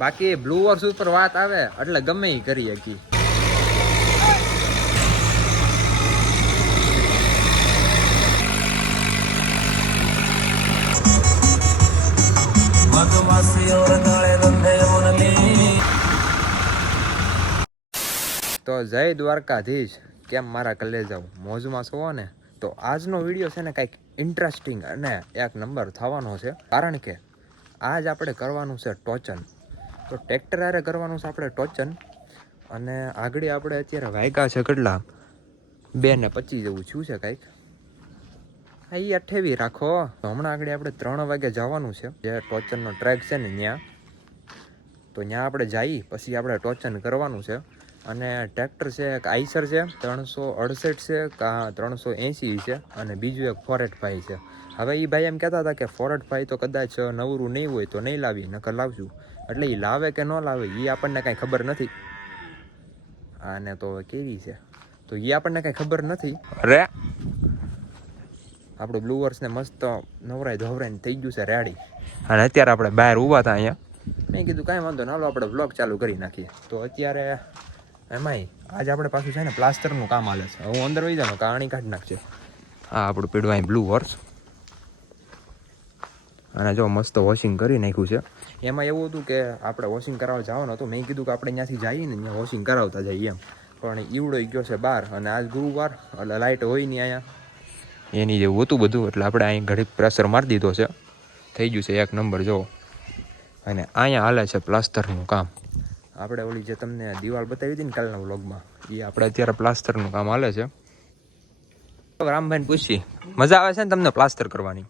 બાકી બ્લુ વર્સ ઉપર વાત આવે એટલે ગમે એ કરી શકી. તો જય દ્વારકાધીશ. કેમ મારા કલેજાઓ મોજમાં છો ને? તો આજનો વિડીયો છે ને કંઈક ઇન્ટરેસ્ટિંગ અને એક નંબર થવાનો છે. કારણ કે આજ આપણે કરવાનું છે ટોચન. તો ટ્રેક્ટર આરે કરવાનું છે આપણે ટોચન. અને આગળ આપણે અત્યારે વાયગા છે કેટલા 2:25 જેવું છું છે કંઈક. હા એ 28 રાખો. તો હમણાં આગળ આપણે 3 વાગે જવાનું છે જે ટોચનનો ટ્રેક છે ને ત્યાં. તો ત્યાં આપણે જઈ પછી આપણે ટોચન કરવાનું છે. અને ટ્રેક્ટર છે એક આઈસર છે 368 છે કાં 380 છે અને બીજું એક 485 છે. હવે એ ભાઈ એમ કહેતા હતા કે 485 તો કદાચ નવરું નહીં હોય તો નહીં લાવી, નકર લાવશું. એટલે એ લાવે કે ન લાવે એ આપણને કાંઈ ખબર નથી. આને તો કેવી છે તો એ આપણને કાંઈ ખબર નથી. અરે આપણું બ્લુ વર્સને મસ્ત નવરાઈ ધોવરાઈને થઈ ગયું છે રેડી. અને અત્યારે આપણે બહાર ઊભા હતા અહીંયા. મેં કીધું કાંઈ વાંધો ના, હાલો આપણે વ્લોગ ચાલુ કરી નાખીએ. તો અત્યારે એમાંય આજે આપણે પાછું છે ને પ્લાસ્ટરનું કામ હાલે છે. હું અંદર વહી જાઉં કાણી કાઢી નાખશે. હા આપણું પીડું અહીં બ્લુ વર્સ. અને જો મસ્ત વોશિંગ કરી નાખ્યું છે. એમાં એવું હતું કે આપણે વોશિંગ કરાવવા જવાનું હતું. મેં કીધું કે આપણે ત્યાંથી જઈએ ને ત્યાં વોશિંગ કરાવતા જઈએ એમ. પણ ઈવડો ગયો છે બહાર અને આજ ગુરુવાર એટલે લાઇટ હોય નહીં અહીંયા. એની જેવું હતું બધું એટલે આપણે અહીં ઘડીક પ્રેશર મારી દીધો છે. થઈ ગયું છે એક નંબર જો. અને અહીંયા હાલે છે પ્લાસ્ટરનું કામ. આપણે ઓલી જે તમને દિવાલ બતાવી હતી ને કાલના વ્લોગમાં એ આપણે અત્યારે પ્લાસ્ટરનું કામ હાલે છે. રામભાઈને પૂછી મજા આવે છે ને તમને પ્લાસ્ટર કરવાની?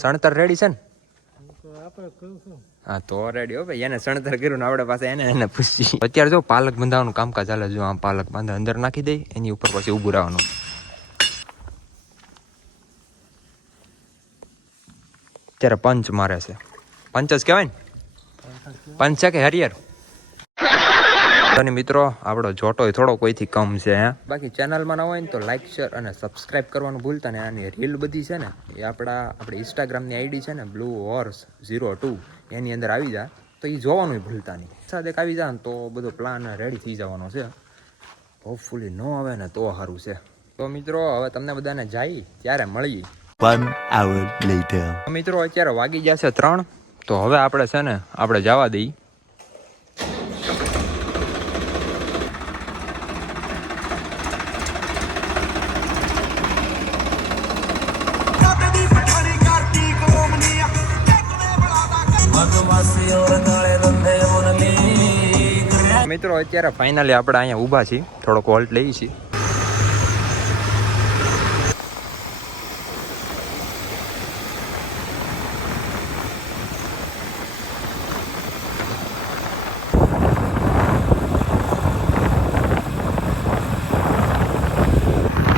સણતર રેડી છે ને? હા તો રેડી હો ભાઈ. એને સણતર કર્યું ને આપણે પાસે એને પૂછી. અત્યારે જો પાલક બંધાવવાનું કામકાજ ચાલે. જો આમ પાલક બાંધે અંદર નાખી દઈ એની ઉપર પછી ઊભું રહેવાનું. અત્યારે પંચ મારે છે. પંચ જ કહેવાય ને? પંચ છે કે હરિયર? મિત્રો આપણો જોટો થોડો કોઈથી કમ છે હે. બાકી ચેનલમાં ના હોય ને તો લાઈક શેર અને સબસ્ક્રાઇબ કરવાનું ભૂલતા ને. આની રીલ બધી છે ને એ આપણી ઇન્સ્ટાગ્રામની આઈડી છે ને બ્લુ હોર્સ 02 એની અંદર આવી જાય તો એ જોવાનું ભૂલતા નહીં. સાથે આવી જાય ને તો બધો પ્લાન રેડી થઈ જવાનો છે. હોપફુલી ન આવે ને તો સારું છે. તો મિત્રો હવે તમને બધાને જાય ત્યારે મળીએ 1 hour later. મિત્રો અત્યારે વાગી જશે 3. તો હવે આપણે છે ને આપણે જવા દઈ. મિત્રો અત્યારે ફાઇનલી આપણે અહીંયા ઊભા છીએ. થોડોક હોલ્ટ લઈએ છીએ.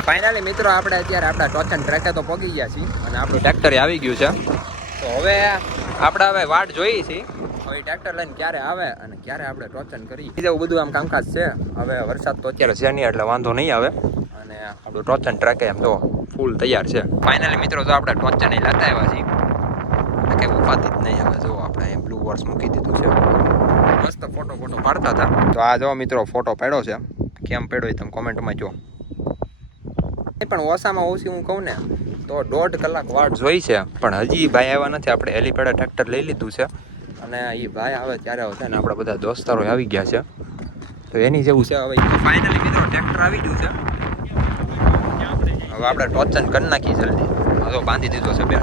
ફાઇનલી મિત્રો આપણે અત્યારે આપણા ટોચન ટ્રેકે તો પહોંચી ગયા છીએ અને આપણું ટ્રેક્ટર આવી ગયું છે. તો હવે આપણે વાટ જોઈએ છીએ હવે ટ્રેક્ટર લઈને ક્યારે આવે અને ક્યારે આપણે ટોચન કરીએ. બીજું બધું આમ કામકાજ છે. હવે વરસાદ તો અત્યારે છે નહીં એટલે વાંધો નહીં આવે. અને આપણું ટોચન ટ્રેકે એમ તો ફૂલ તૈયાર છે. ફાઇનલી મિત્રો તો આપણે ટોચન લેતા આવ્યા છીએ. કંઈ ઉપાધિ જ નહીં. હવે જો આપણે અહીં બ્લુ વર્સ મૂકી દીધું છે. મસ્ત ફોટો પાડતા હતા. તો આ જો મિત્રો ફોટો પાડ્યો છે. કેમ પાડ્યો તમે કોમેન્ટમાં જો. પણ ઓછામાં ઓછી હું કહું ને તો 1.5 કલાક વાટ જોઈ છે. પણ હજી ભાઈ આવ્યા નથી. આપણે હેલીપેડે ટ્રેક્ટર લઈ લીધું છે અને એ ભાઈ આવે ત્યારે આવશે ને આપણા બધા દોસ્તારો આવી ગયા છે. તો એની જેવું છે. હવે ફાઇનલી મિત્રો ટ્રેક્ટર આવી ગયું છે. હવે આપણે ટોચન કરી નાખીએ જલ્દી. હવે બાંધી દીધો છે બે.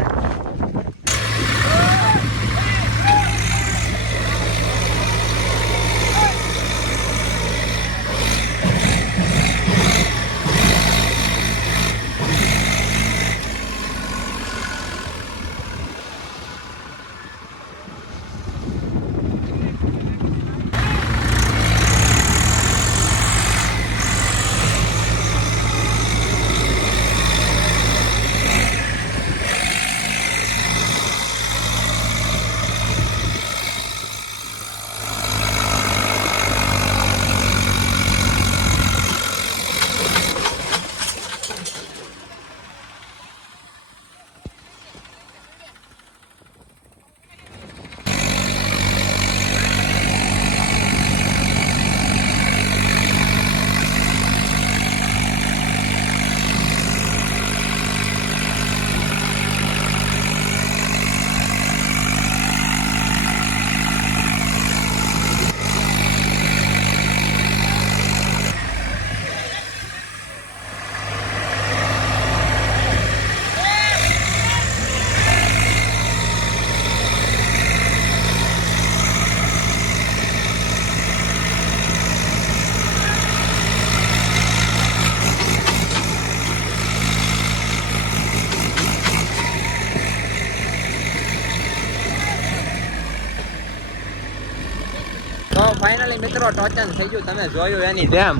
તો ફાઇનલી મિત્રો ટોચન થઈ ગયું, તમે જોયું એની જેમ.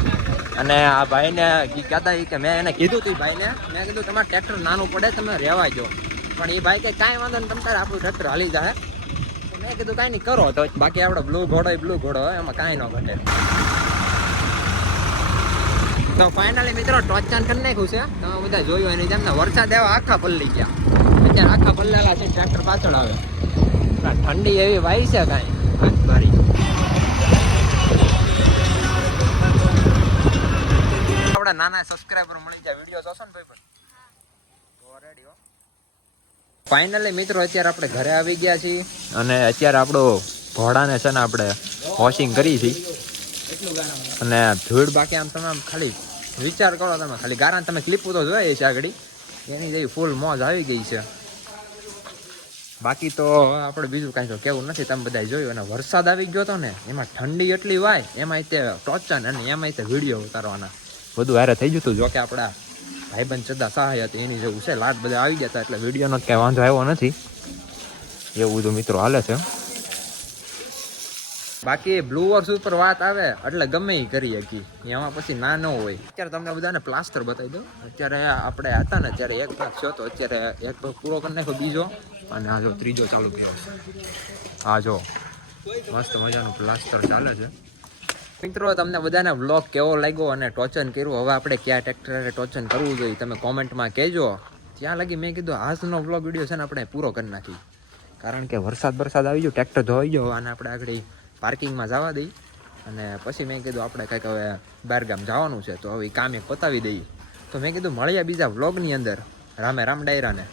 અને આ ભાઈને કહેતા કે મેં એને કીધું હતું ભાઈને, મેં કીધું તમારે ટ્રેક્ટર નાનું પડે, તમે રહેવા જો. પણ એ ભાઈ કે કાંઈ વાંધો નહીં, તમારે આપણું ટ્રેક્ટર હાલી જાય. તો મેં કીધું કાંઈ નહીં કરો તો, બાકી આપણો બ્લુ ઘોડો એમાં કાંઈ ન ઘટે. તો ફાઇનલી મિત્રો ટોચન કરી નાખ્યું છે, તમે બધા જોયું એની જેમ. વરસાદ એવા આખા પલ્લી ગયા, અત્યારે આખા પલ્લેલા છે, ટ્રેક્ટર પાછળ આવે. ઠંડી એવી વાય છે કાંઈ ભારી. આપણા નાના સબસ્ક્રાઈબર મળી જાય, વિડીયો જોશો ને ભાઈ તો રેડી હો. ફાઇનલી મિત્રો અત્યારે આપણે ઘરે આવી ગયા છીએ અને અત્યારે આપણો ઘોડાને છે ને આપણે વોશિંગ કરી છે. અને ધૂળ બાકી આમ તમે આમ ખાલી વિચાર કરો, તમે ખાલી ગારા તમે ક્લિપો તો જોઈએ છે આગળ, એની જેવી ફૂલ મોજ આવી ગઈ છે. બાકી તો આપણે બીજું કાંઈ તો કેવું નથી, તમે બધા જોયું. અને વરસાદ આવી ગયો હતો ને, એમાં ઠંડી એટલી વાય, એમાં તે ટોચન અને એમાં તે વિડીયો ઉતારવાના બધું હારે થઈ ગયું હતું. જોકે આપણા ભાઈબંધ ચદ્દા સહાય હતી એની જેવું છે, લાટ બધા આવી ગયા હતા એટલે વિડીયોનો કાંઈ વાંધો આવ્યો નથી. એવું બધું મિત્રો હાલે છે. બાકી બ્લુવર્સ ઉપર વાત આવે એટલે ગમે એ કરી શકી, એમાં પછી ના ન હોય. અત્યારે તમને બધાને પ્લાસ્ટર બતાવી દઉં. અત્યારે આપણે હતા ને ત્યારે એક ભાગ છો, તો અત્યારે એક ભાગ પૂરો કરી નાખ્યો, બીજો અને આ જો ત્રીજો ચાલુ કર્યો છે. આ જો મસ્ત મજાનું પ્લાસ્ટર ચાલે છે. મિત્રો તમને બધાને વ્લોગ કેવો લાગ્યો અને ટોચન કર્યું, હવે આપણે કયા ટ્રેક્ટરે ટોચન કરવું જોઈએ તમે કોમેન્ટમાં કહેજો. ત્યાં લગી મેં કીધું આજનો વ્લોગ વિડીયો છે ને આપણે પૂરો કરી નાખી, કારણ કે વરસાદ આવી ગયો, ટ્રેક્ટર ધોઈ ગયો અને આપણે આગળ પાર્કિંગમાં જવા દઈ. અને પછી મેં કીધું આપણે કંઈક હવે બહારગામ જવાનું છે, તો હવે કામ એક પતાવી દઈએ. તો મેં કીધું મળીએ બીજા વ્લોગની અંદર. રામે રામ ડાયરાને.